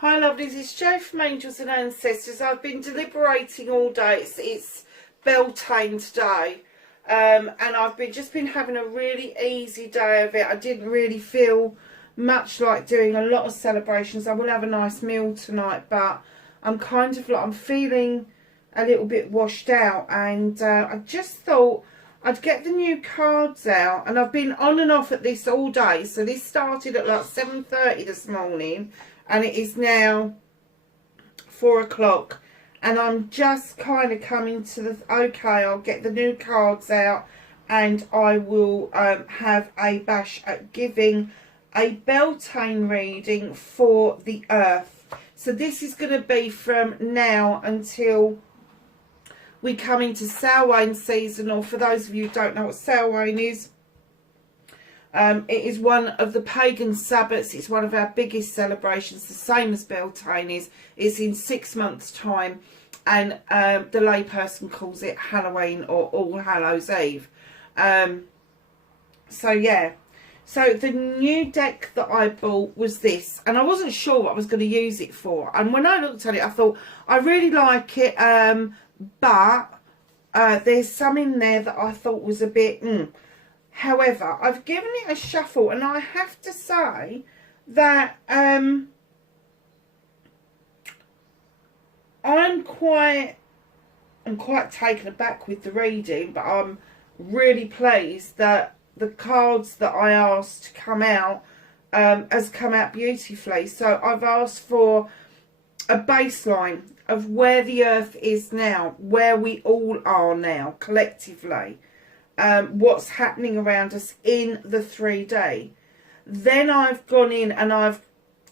Hi lovelies, it's Jo from Angels and Ancestors. I've been deliberating all day. It's Beltane today. And I've just been having a really easy day of it. I didn't really feel much like doing a lot of celebrations. I will have a nice meal tonight, but I'm kind of like, I'm feeling a little bit washed out. And I just thought I'd get the new cards out. And I've been on and off at this all day. So this started at like 7:30 this morning. And it is now 4 o'clock. And I'm just kind of coming to the, okay, I'll get the new cards out. And I will have a bash at giving a Beltane reading for the earth. So this is going to be from now until we come into Samhain season. Or for those of you who don't know what Samhain is. It is one of the pagan Sabbats. It's one of our biggest celebrations, the same as Beltane is. It's in 6 months' time, and the layperson calls it Halloween or All Hallows Eve. So yeah, so the new deck that I bought was this, and I wasn't sure what I was going to use it for. And when I looked at it, I thought I really like it, but there's some in there that I thought was a bit. However, I've given it a shuffle, and I have to say that I'm quite taken aback with the reading, but I'm really pleased that the cards that I asked to come out has come out beautifully. So I've asked for a baseline of where the earth is now, where we all are now collectively. What's happening around us in the 3D. Then I've gone in and I've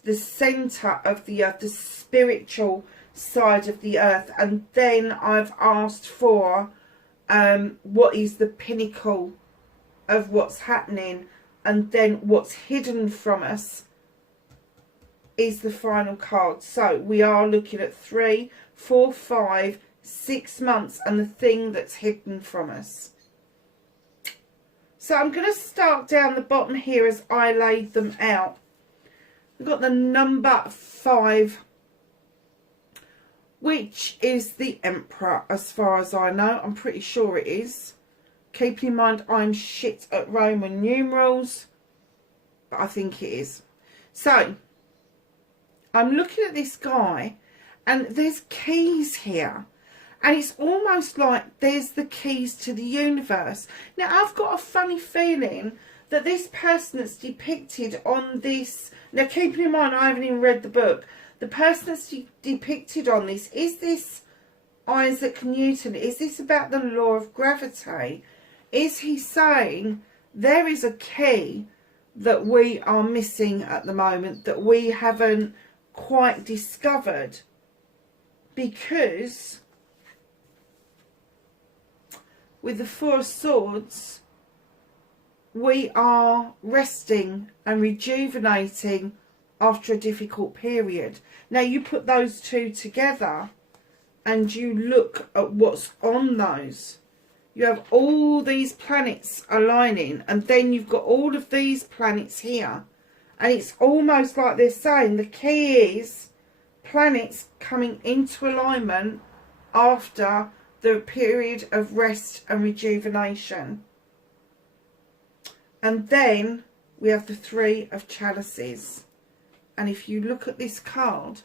the centre of the earth, the spiritual side of the earth, and then I've asked for what is the pinnacle of what's happening, and then what's hidden from us is the final card. So we are looking at 3, 4, 5, 6 months and the thing that's hidden from us. So I'm going to start down the bottom here as I laid them out. We've got the number 5, which is the Emperor as far as I know. I'm pretty sure it is. Keeping in mind I'm shit at Roman numerals, but I think it is. So I'm looking at this guy, and there's keys here. And it's almost like there's the keys to the universe. Now, I've got a funny feeling that this person that's depicted on this... Now, keeping in mind, I haven't even read the book. The person that's depicted on this, is this Isaac Newton? Is this about the law of gravity? Is he saying there is a key that we are missing at the moment, that we haven't quite discovered? Because... with the 4 of Swords, we are resting and rejuvenating after a difficult period. Now, you put those two together and you look at what's on those. You have all these planets aligning, and then you've got all of these planets here. And it's almost like they're saying the key is planets coming into alignment after the period of rest and rejuvenation. And then we have the 3 of Chalices. And if you look at this card,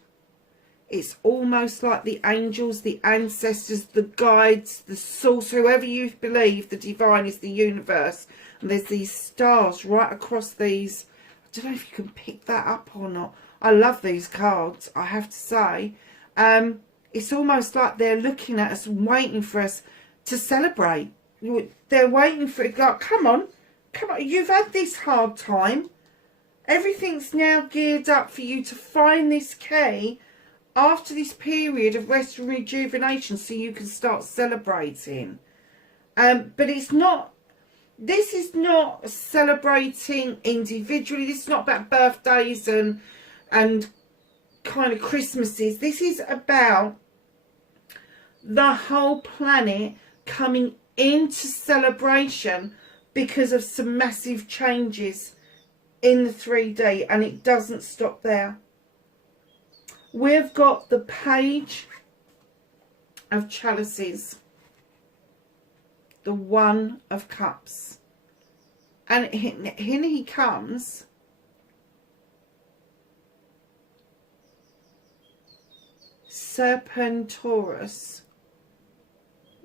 it's almost like the angels, the ancestors, the guides, the source, whoever you believe the divine is, the universe. And there's these stars right across these. I don't know if you can pick that up or not. I love these cards, I have to say. It's almost like they're looking at us, waiting for us to celebrate. They're waiting for it. Like, come on. You've had this hard time. Everything's now geared up for you to find this key after this period of rest and rejuvenation, so you can start celebrating. But it's not. This is not celebrating individually. This is not about birthdays and kind of Christmases. This is about the whole planet coming into celebration because of some massive changes in the 3D, and it doesn't stop there. we've got the Page of Chalices, the One of Cups, and here he comes. Serpentorus.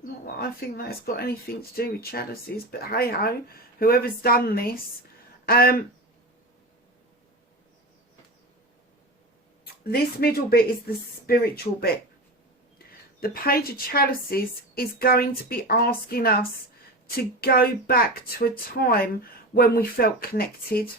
Not that I think that's got anything to do with chalices, but hey ho, whoever's done this. This middle bit is the spiritual bit. The Page of Chalices is going to be asking us to go back to a time when we felt connected.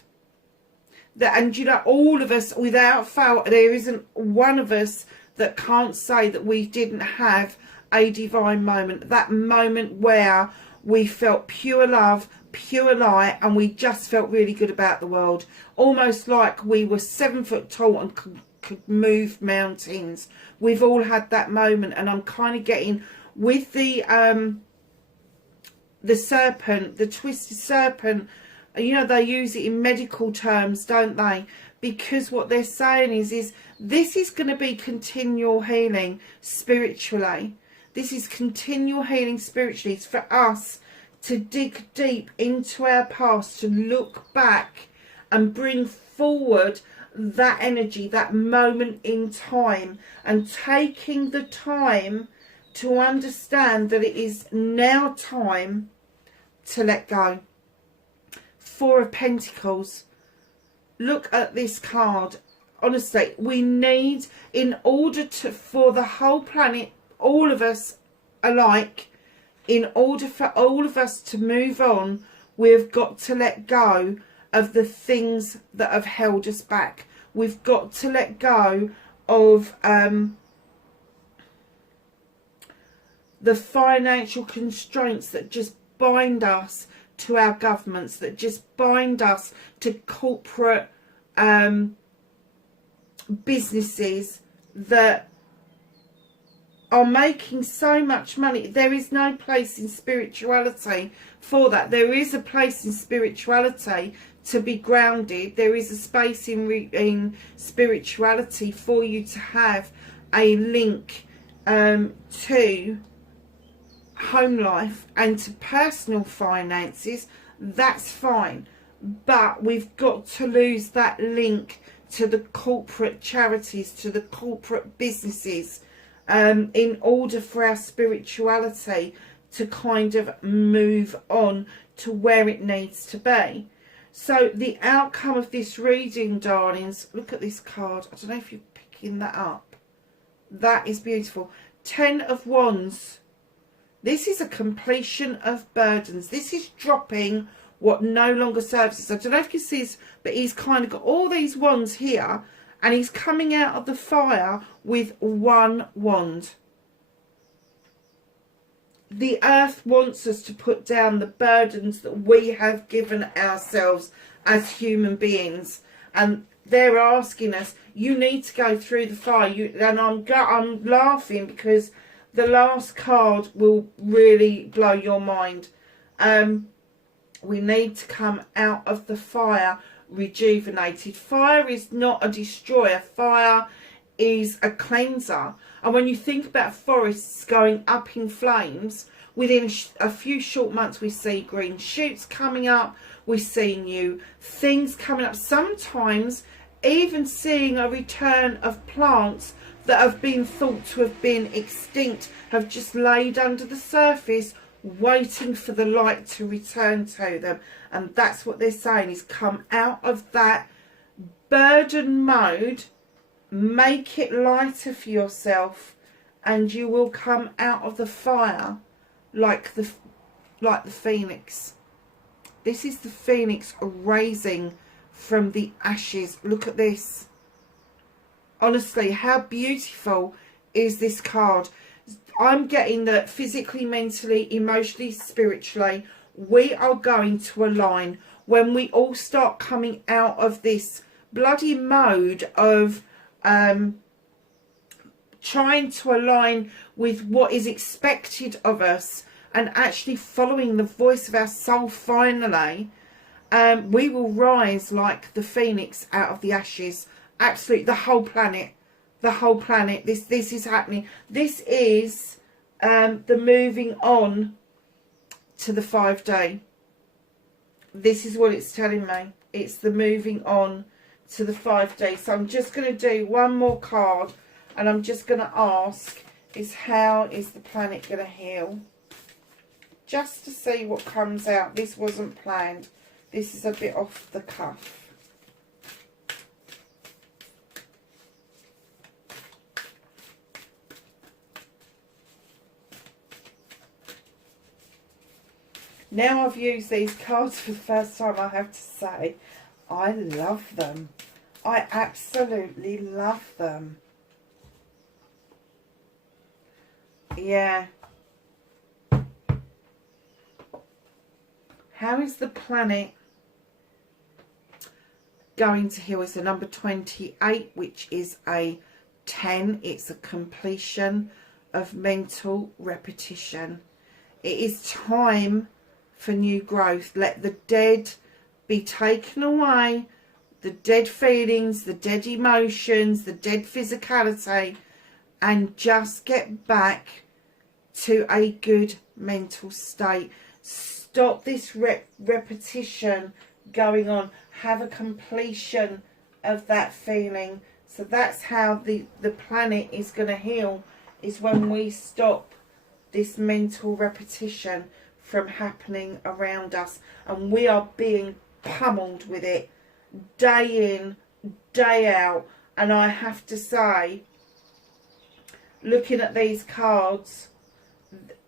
And you know, all of us, without fail, there isn't one of us that can't say that we didn't have a divine moment. That moment where we felt pure love, pure light, and we just felt really good about the world. Almost like we were 7 foot tall and could move mountains. We've all had that moment, and I'm kind of getting with the serpent, the twisted serpent. You know, they use it in medical terms, don't they? Because what they're saying is this is going to be continual healing spiritually. This is continual healing spiritually. It's for us to dig deep into our past, to look back and bring forward that energy, that moment in time, and taking the time to understand that it is now time to let go. Four of Pentacles. Look at this card. Honestly, we need, in order to, for the whole planet, all of us alike, in order for all of us to move on, we've got to let go of the things that have held us back. We've got to let go of the financial constraints that just bind us to our governments, that just bind us to corporate businesses that are making so much money. There is no place in spirituality for that. There is a place in spirituality to be grounded. There is a space in spirituality for you to have a link to home life and to personal finances. That's fine, but we've got to lose that link to the corporate charities, to the corporate businesses, in order for our spirituality to kind of move on to where it needs to be. So the outcome of this reading, darlings, look at this card. I don't know if you're picking that up. That is beautiful. 10 of Wands. This is a completion of burdens. This is dropping what no longer serves us. I don't know if you see this, but he's kind of got all these wands here, and he's coming out of the fire with one wand. The earth wants us to put down the burdens that we have given ourselves as human beings, and they're asking us, you need to go through the fire. And I'm laughing because the last card will really blow your mind. We need to come out of the fire rejuvenated. Fire is not a destroyer. Fire is a cleanser. And when you think about forests going up in flames, within a few short months we see green shoots coming up, we see new things coming up, sometimes even seeing a return of plants that have been thought to have been extinct, have just laid under the surface waiting for the light to return to them. And that's what they're saying, is come out of that burden mode, make it lighter for yourself, and you will come out of the fire like the phoenix. This is the phoenix rising from the ashes. Look at this. Honestly, how beautiful is this card? I'm getting that physically, mentally, emotionally, spiritually, we are going to align when we all start coming out of this bloody mode of trying to align with what is expected of us and actually following the voice of our soul. Finally, we will rise like the phoenix out of the ashes. Absolutely, the whole planet. the whole planet. This is happening. This is the moving on to the 5-day. This is what it's telling me. It's the moving on to the 5 days. So I'm just going to do one more card, and I'm just going to ask, is how is the planet going to heal? Just to see what comes out. This wasn't planned. This is a bit off the cuff. Now I've used these cards for the first time, I have to say, I love them. I absolutely love them. Yeah. How is the planet going to heal? It's the number 28, which is a 10. It's a completion of mental repetition. It is time for new growth. Let the dead be taken away. The dead feelings, the dead emotions, the dead physicality, and just get back to a good mental state. Stop this repetition going on. Have a completion of that feeling. So that's how the planet is going to heal, is when we stop this mental repetition from happening around us, and we are being pummeled with it day in, day out. And I have to say, looking at these cards,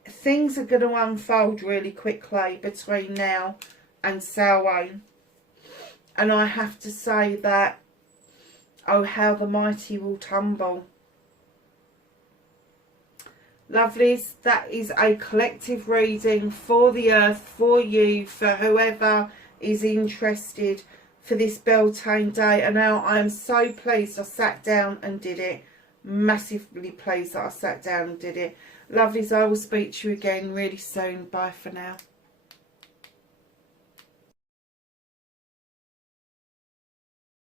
things are going to unfold really quickly between now and Samhain. And I have to say that, oh, how the mighty will tumble. Lovelies, that is a collective reading for the earth, for you, for whoever is interested, for this Beltane day. And now I am so pleased I sat down and did it. Massively pleased that I sat down and did it. Lovelies, I will speak to you again really soon. Bye for now.